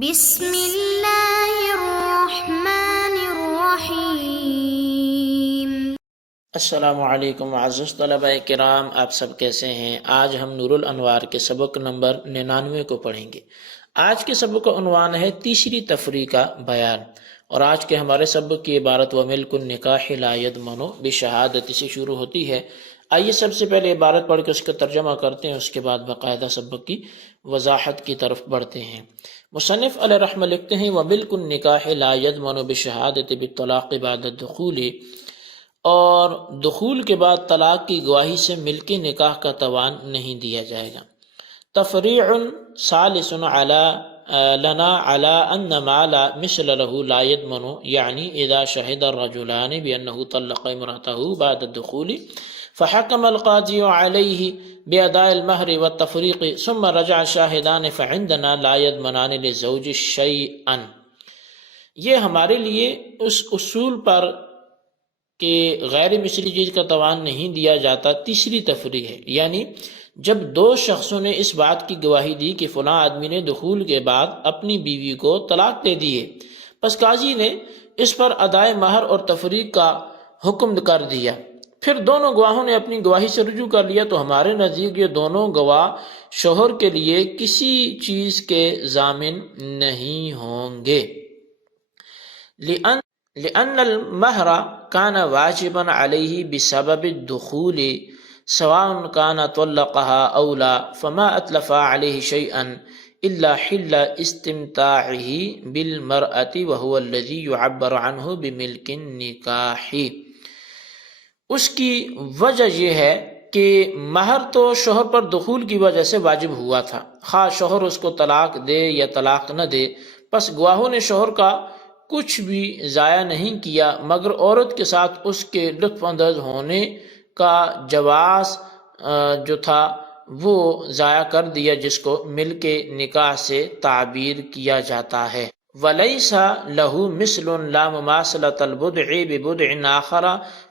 بسم اللہ الرحمن الرحیم۔ السلام علیکم معزز طلبہ کرام، آپ سب کیسے ہیں؟ آج ہم نور الانوار کے سبق نمبر 99 کو پڑھیں گے۔ آج کے سبق کا عنوان ہے تیسری تفریق کا بیان، اور آج کے ہمارے سبق کی عبارت وَمِلْكُ النِّكَاحِ لَا يَضْمَنُ بِشَهَادَةٍ سے شروع ہوتی ہے۔ آئیے سب سے پہلے عبارت پڑھ کے اس کا ترجمہ کرتے ہیں، اس کے بعد باقاعدہ سبق کی وضاحت کی طرف بڑھتے ہیں۔ مصنف علیہ رحمہ لکھتے ہیں وَمِلْكُ النِّكَاحِ لَا يَضْمَنُ بِشَهَادَةٍ بِالطَّلَاقِ بَعْدَ الدُّخُولِ، اور دخول کے بعد طلاق کی گواہی سے ملک نکاح کا توان نہیں دیا جائے گا۔ تفریع ثالث لنا على ان ما لا مثل له لا يضمن، يعني اذا شهد الرجلان بانه طلق امرأته بعد الدخول فحكم القاضي عليه بأداء المهر والتفريق ثم رجع الشاهدان فعندنا لا يضمنان للزوج شيئا۔ یہ ہمارے لیے اس اصول پر کہ غیر مثلی چیز کا توان نہیں دیا جاتا تیسری تفریق ہے، یعنی جب دو شخصوں نے اس بات کی گواہی دی کہ فلاں آدمی نے دخول کے بعد اپنی بیوی کو طلاق دے دیے، پس قاضی نے اس پر ادائے مہر اور تفریق کا حکم کر دیا، پھر دونوں گواہوں نے اپنی گواہی سے رجوع کر لیا، تو ہمارے نزدیک یہ دونوں گواہ شوہر کے لیے کسی چیز کے ضامن نہیں ہوں گے۔ لأن المہر كان واجبا علیہ بسبب الدخول سواء كان طلقها أو لا، فما أتلف عليه شيئا إلا حل استمتاعه بالمرأة وهو الذي يعبر عنه بملك النکاح۔ اس کی وجہ یہ ہے کہ مہر تو شوہر پر دخول کی وجہ سے واجب ہوا تھا، خواہ شوہر اس کو طلاق دے یا طلاق نہ دے، پس گواہوں نے شوہر کا کچھ بھی ضائع نہیں کیا مگر عورت کے ساتھ اس کے لطف اندوز ہونے کا جواز جو تھا وہ ضائع کر دیا، جس کو مل کے نکاح سے تعبیر کیا جاتا ہے۔ وَلَيْسَ لَهُ مِثْلٌ لَا مُمَاثَلَةَ الْبُضْعِ بِبُضْعٍ آخَرَ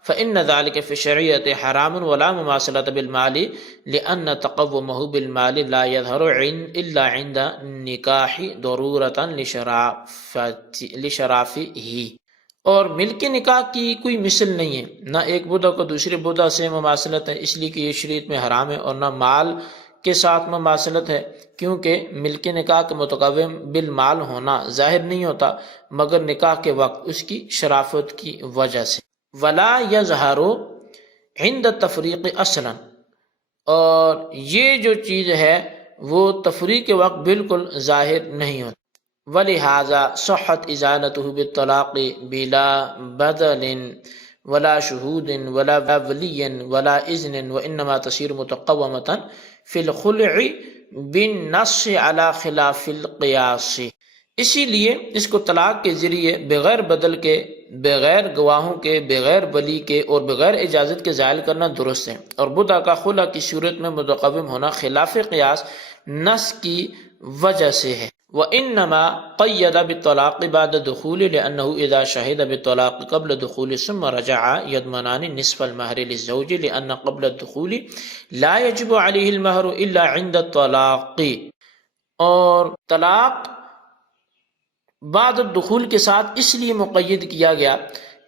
فَإِنَّ ذَلِكَ فِي الشَّرِيعَةِ حَرَامٌ وَلَا مُمَاثَلَةَ بِالْمَالِ لِأَنَّ تَقَوُّمَهُ بِالْمَالِ لَا يَظْهَرُ إِلَّا عِنْدَ النِّكَاحِ ضَرُورَةً لِشَرَافِهِ۔ اور ملک نکاح کی کوئی مثل نہیں ہے، نہ ایک بدعہ کو دوسرے بدعہ سے مماثلت ہے اس لیے کہ یہ شریعت میں حرام ہے، اور نہ مال کے ساتھ مماثلت ہے کیونکہ ملک نکاح کے متقوم بالمال ہونا ظاہر نہیں ہوتا مگر نکاح کے وقت اس کی شرافت کی وجہ سے۔ ولا یظہر عند التفریق اصلا، اور یہ جو چیز ہے وہ تفریق کے وقت بالکل ظاہر نہیں ہوتا۔ وَلِهَذَا صَحَّتْ إِزَالَتُهُ بِالطَّلَاقِ بِلَا بَدَلٍ وَلَا شُهُودٍ وَلَا وَلِيٍّ وَلَا إِذْنٍ وَإِنَّمَا تَصِيرُ مُتَقَوَّمَةً فِي الْخُلْعِ بِالنَّصِّ عَلَى خِلَافِ الْقِيَاسِ۔ اسی لیے اس کو طلاق کے ذریعے بغیر بدل کے، بغیر گواہوں کے، بغیر ولی کے اور بغیر اجازت کے زائل کرنا درست ہے، اور بدعہ کا خلع کی صورت میں متقوم ہونا خلاف قیاس نص کی وجہ سے ہے۔ وَإِنَّمَا قَيَّدَ بِالطَّلَاقِ بَعْدَ الدُّخُولِ لِأَنَّهُ إِذَا شَهِدَ بِالطَّلَاقِ قَبْلَ الدُّخُولِ ثُمَّ رَجَعَ يَضْمَنَانِ نِصْفَ الْمَهْرِ لِلزَّوْجِ لِأَنَّ قَبْلَ الدُّخُولِ لَا يَجِبُ عَلَيْهِ الْمَهْرُ إِلَّا عِنْدَ الطَّلَاقِ، اور طلاق بعد الدخول کے ساتھ اس لیے مقید کیا گیا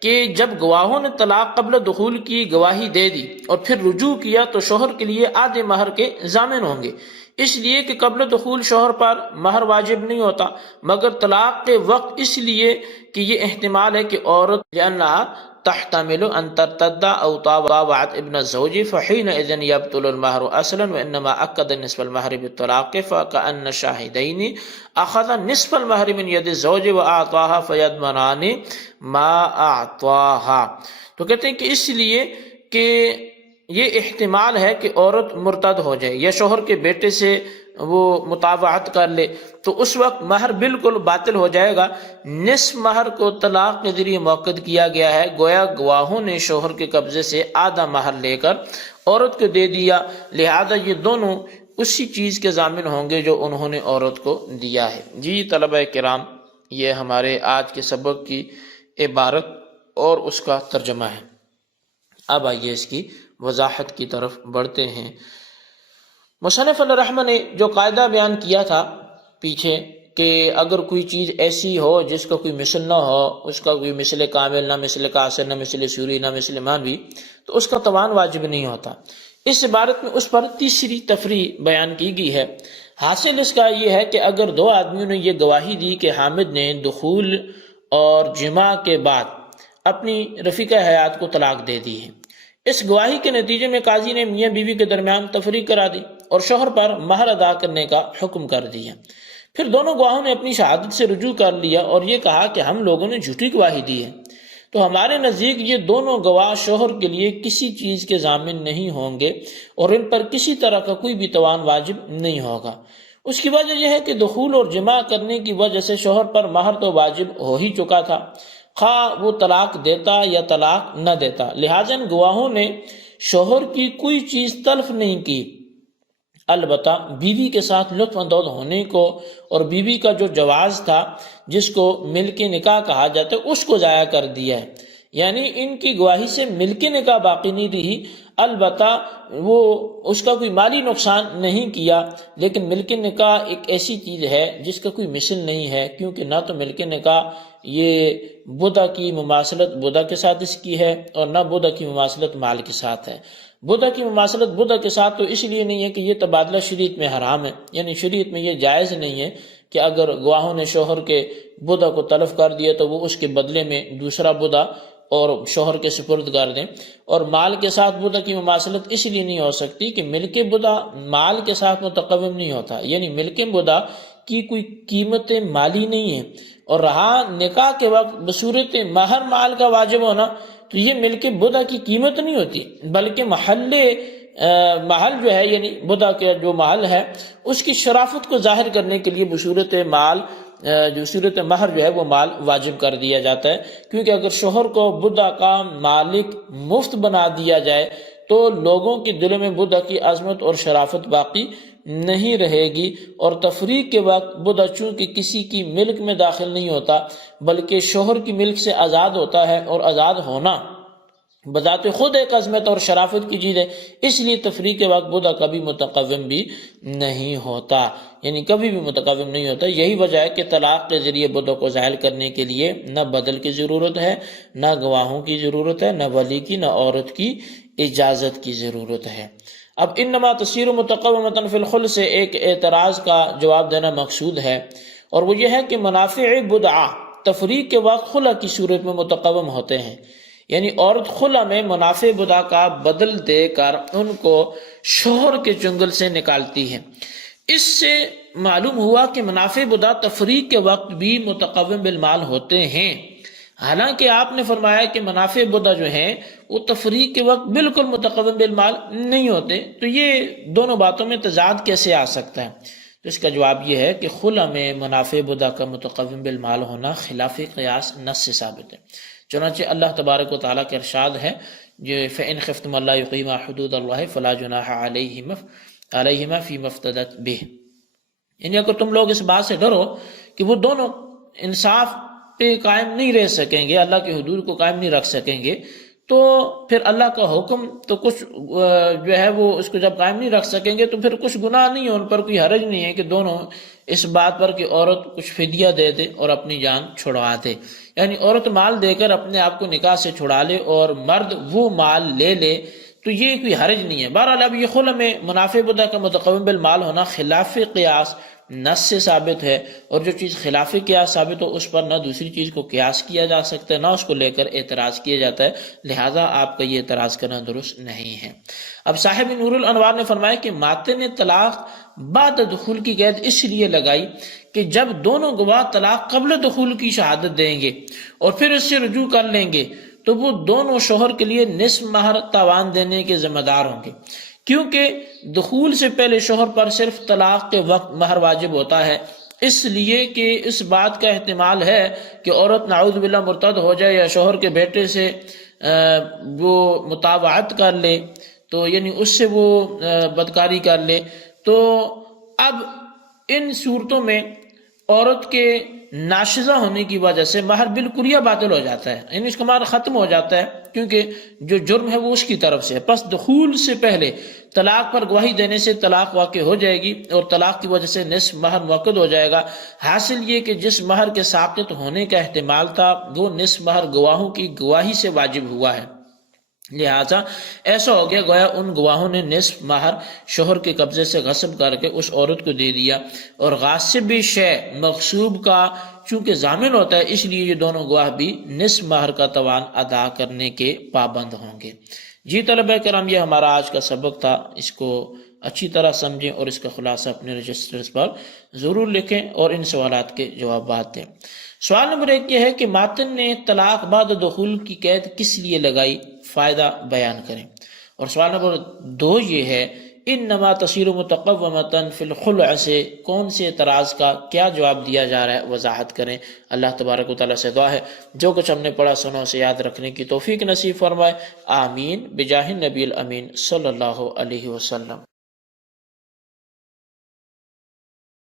کہ جب گواہوں نے طلاق قبل دخول کی گواہی دے دی اور پھر رجوع کیا تو شوہر کے لیے آدھے مہر کے ضامن ہوں گے، اس لیے کہ قبل دخول شوہر پر مہر واجب نہیں ہوتا مگر طلاق کے وقت اس لیے کہ یہ احتمال ہے کہ عورت لأنها تحتمل ان ترتد او طاوعت ابن الزوج فحينئذ يبطل المهر اصلا وانما اكد نصف المهر بالطلاق فكأن الشاهدين اخذ نصف المهر من يد الزوج واعطاها فيضمنان ما اعطاها۔ تو کہتے ہیں کہ اس لیے کہ یہ احتمال ہے کہ عورت مرتد ہو جائے یا شوہر کے بیٹے سے وہ مطاوعت کر لے تو اس وقت مہر بالکل باطل ہو جائے گا۔ نصف مہر کو طلاق کے ذریعے موقع کیا گیا ہے، گویا گواہوں نے شوہر کے قبضے سے آدھا مہر لے کر عورت کو دے دیا، لہذا یہ دونوں اسی چیز کے ضامن ہوں گے جو انہوں نے عورت کو دیا ہے۔ جی طلبہ کرام، یہ ہمارے آج کے سبق کی عبارت اور اس کا ترجمہ ہے۔ اب آئیے اس کی وضاحت کی طرف بڑھتے ہیں۔ مصنف علیہ رحمہ نے جو قاعدہ بیان کیا تھا پیچھے کہ اگر کوئی چیز ایسی ہو جس کا کوئی مثل نہ ہو، اس کا کوئی مثل کامل، نہ مثل قاصر، نہ مثل سوری، نہ مثل مانوی، تو اس کا توان واجب نہیں ہوتا۔ اس عبارت میں اس پر تیسری تفریع بیان کی گئی ہے۔ حاصل اس کا یہ ہے کہ اگر دو آدمیوں نے یہ گواہی دی کہ حامد نے دخول اور جماع کے بعد اپنی رفیقہ حیات کو طلاق دے دی ہے، اس گواہی کے نتیجے میں قاضی نے میاں بیوی کے درمیان تفریق کرا دی اور شوہر پر مہر ادا کرنے کا حکم کر دیا۔ پھر دونوں گواہوں نے اپنی شہادت سے رجوع کر لیا اور یہ کہا کہ ہم لوگوں نے جھوٹی گواہی دی ہے، تو ہمارے نزدیک یہ دونوں گواہ شوہر کے لیے کسی چیز کے ضامن نہیں ہوں گے اور ان پر کسی طرح کا کوئی بھی توان واجب نہیں ہوگا۔ اس کی وجہ یہ ہے کہ دخول اور جماع کرنے کی وجہ سے شوہر پر مہر تو واجب ہو ہی چکا تھا، خواہ وہ طلاق دیتا یا طلاق نہ دیتا، لہٰذا ان گواہوں نے شوہر کی کوئی چیز تلف نہیں کی، البتہ بیوی کے ساتھ لطف اندوز ہونے کو اور بیوی کا جو جواز تھا جس کو ملک نکاح کہا جاتا ہے اس کو ضائع کر دیا ہے۔ یعنی ان کی گواہی سے ملک نکاح باقی نہیں رہی، البتہ وہ اس کا کوئی مالی نقصان نہیں کیا، لیکن ملک نکاح ایک ایسی چیز ہے جس کا کوئی مثل نہیں ہے، کیونکہ نہ تو ملک نکاح یہ بدعہ کی مماثلت بدعہ کے ساتھ اس کی ہے اور نہ بدعہ کی مماثلت مال کے ساتھ ہے۔ بدعہ کی مماثلت بدعہ کے ساتھ تو اس لیے نہیں ہے کہ یہ تبادلہ شریعت میں حرام ہے، یعنی شریعت میں یہ جائز نہیں ہے کہ اگر گواہوں نے شوہر کے بدعہ کو تلف کر دیا تو وہ اس کے بدلے میں دوسرا بدعہ اور شوہر کے سپرد کر دیں۔ اور مال کے ساتھ بدعہ کی مماثلت اس لیے نہیں ہو سکتی کہ ملک بدعہ مال کے ساتھ متقوم نہیں ہوتا، یعنی ملک بدعہ کی کوئی قیمت مالی نہیں ہے، اور رہا نکاح کے وقت بصورت مہر مال کا واجب ہونا، تو یہ ملک بدعہ کی قیمت نہیں ہوتی، بلکہ محل جو ہے یعنی بدعہ کا جو محل ہے اس کی شرافت کو ظاہر کرنے کے لیے بصورت مال جو صورت مہر جو ہے وہ مال واجب کر دیا جاتا ہے، کیونکہ اگر شوہر کو بدعہ کا مالک مفت بنا دیا جائے تو لوگوں کے دلوں میں بدعہ کی عظمت اور شرافت باقی نہیں رہے گی، اور تفریق کے وقت بدعہ چونکہ کسی کی ملک میں داخل نہیں ہوتا بلکہ شوہر کی ملک سے آزاد ہوتا ہے، اور آزاد ہونا بذات خود ایک عظمت اور شرافت کی چیز ہے، اس لیے تفریق کے وقت بدعہ کبھی متقوم بھی نہیں ہوتا، یعنی کبھی بھی متقوم نہیں ہوتا۔ یہی وجہ ہے کہ طلاق کے ذریعے بدعہ کو زائل کرنے کے لیے نہ بدل کی ضرورت ہے، نہ گواہوں کی ضرورت ہے، نہ ولی کی، نہ عورت کی اجازت کی ضرورت ہے۔ اب انما تصیر متقومۃ فی الخلع سے ایک اعتراض کا جواب دینا مقصود ہے، اور وہ یہ ہے کہ منافع بدعہ تفریق کے وقت خلع کی صورت میں متقوم ہوتے ہیں، یعنی عورت خلع میں منافع بدعہ کا بدل دے کر ان کو شوہر کے چنگل سے نکالتی ہے۔ اس سے معلوم ہوا کہ منافع بدعہ تفریق کے وقت بھی متقوم بالمال ہوتے ہیں، حالانکہ آپ نے فرمایا کہ منافع بدعہ جو ہیں وہ تفریق کے وقت بالکل متقوم بالمال نہیں ہوتے، تو یہ دونوں باتوں میں تضاد کیسے آ سکتا ہے؟ تو اس کا جواب یہ ہے کہ خلع میں منافع بدعہ کا متقوم بالمال ہونا خلاف قیاس نص سے ثابت ہے، چنانچہ اللہ تبارک و تعالیٰ کا ارشاد ہے جو فَإِنْ خِفْتُمْ أَلَّا يُقِيمَا حُدُودَ اللَّهِ فَلَا جُنَاحَ عَلَيْهِمَا فِي مَا افْتَدَتْ بِهِ، یعنی اگر تم لوگ اس بات سے ڈرو کہ وہ دونوں انصاف پہ قائم نہیں رہ سکیں گے، اللہ کی حدود کو قائم نہیں رکھ سکیں گے، تو پھر اللہ کا حکم تو کچھ جو ہے وہ اس کو جب قائم نہیں رکھ سکیں گے تو پھر کچھ گناہ نہیں ہے، ان پر کوئی حرج نہیں ہے کہ دونوں اس بات پر کہ عورت کچھ فدیہ دے دے اور اپنی جان چھڑوا دے، یعنی عورت مال دے کر اپنے آپ کو نکاح سے چھڑا لے اور مرد وہ مال لے لے، تو یہ کوئی حرج نہیں ہے۔ بہرحال اب یہ خلع میں منافع بدعہ کا متقوم بالمال ہونا خلاف قیاس نص سے ثابت ہے، اور جو چیز خلاف قیاس ثابت ہو اس پر نہ دوسری چیز کو قیاس کیا جا سکتا ہے، نہ اس کو لے کر اعتراض کیا جاتا ہے، لہذا آپ کا یہ اعتراض کرنا درست نہیں ہے۔ اب صاحب نور الانوار نے فرمایا کہ ماتے نے طلاق بعد دخول کی قید اس لیے لگائی کہ جب دونوں گواہ طلاق قبل دخول کی شہادت دیں گے اور پھر اس سے رجوع کر لیں گے تو وہ دونوں شوہر کے لیے نصف مہر تاوان دینے کے ذمہ دار ہوں گے، کیونکہ دخول سے پہلے شوہر پر صرف طلاق کے وقت مہر واجب ہوتا ہے، اس لیے کہ اس بات کا احتمال ہے کہ عورت نعوذ باللہ مرتد ہو جائے یا شوہر کے بیٹے سے وہ مطاوعت کر لے، تو یعنی اس سے وہ بدکاری کر لے، تو اب ان صورتوں میں عورت کے ناشزہ ہونے کی وجہ سے مہر بالکلیہ باطل ہو جاتا ہے، یعنی اس کا مہر ختم ہو جاتا ہے، کیونکہ جو جرم ہے وہ اس کی طرف سے ہے۔ پس دخول سے پہلے طلاق پر گواہی دینے سے طلاق واقع ہو جائے گی اور طلاق کی وجہ سے نصف مہر موقع ہو جائے گا۔ حاصل یہ کہ جس مہر کے ساقط ہونے کا احتمال تھا وہ نصف مہر گواہوں کی گواہی سے واجب ہوا ہے، لہٰذا ایسا ہو گیا گویا ان گواہوں نے نصف مہر شوہر کے قبضے سے غصب کر کے اس عورت کو دے دیا، اور غاصب شے مغصوب کا چونکہ ضامن ہوتا ہے اس لیے یہ دونوں گواہ بھی نصف مہر کا توان ادا کرنے کے پابند ہوں گے۔ جی طلبہ کرام، یہ ہمارا آج کا سبق تھا، اس کو اچھی طرح سمجھیں اور اس کا خلاصہ اپنے رجسٹرز پر ضرور لکھیں اور ان سوالات کے جوابات دیں۔ سوال نمبر 1 یہ ہے کہ ماتن نے طلاق بعد دخول کی قید کس لیے لگائی، فائدہ بیان کریں۔ اور سوال نمبر 2 یہ ہے انما تصیر متقومۃ فی الخلع سے کون سے اعتراض کا کیا جواب دیا جا رہا ہے، وضاحت کریں۔ اللہ تبارک و تعالیٰ سے دعا ہے جو کچھ ہم نے پڑھا سنا اسے یاد رکھنے کی توفیق نصیب فرمائے، آمین بجاہ النبی الامین صلی اللہ علیہ وسلم۔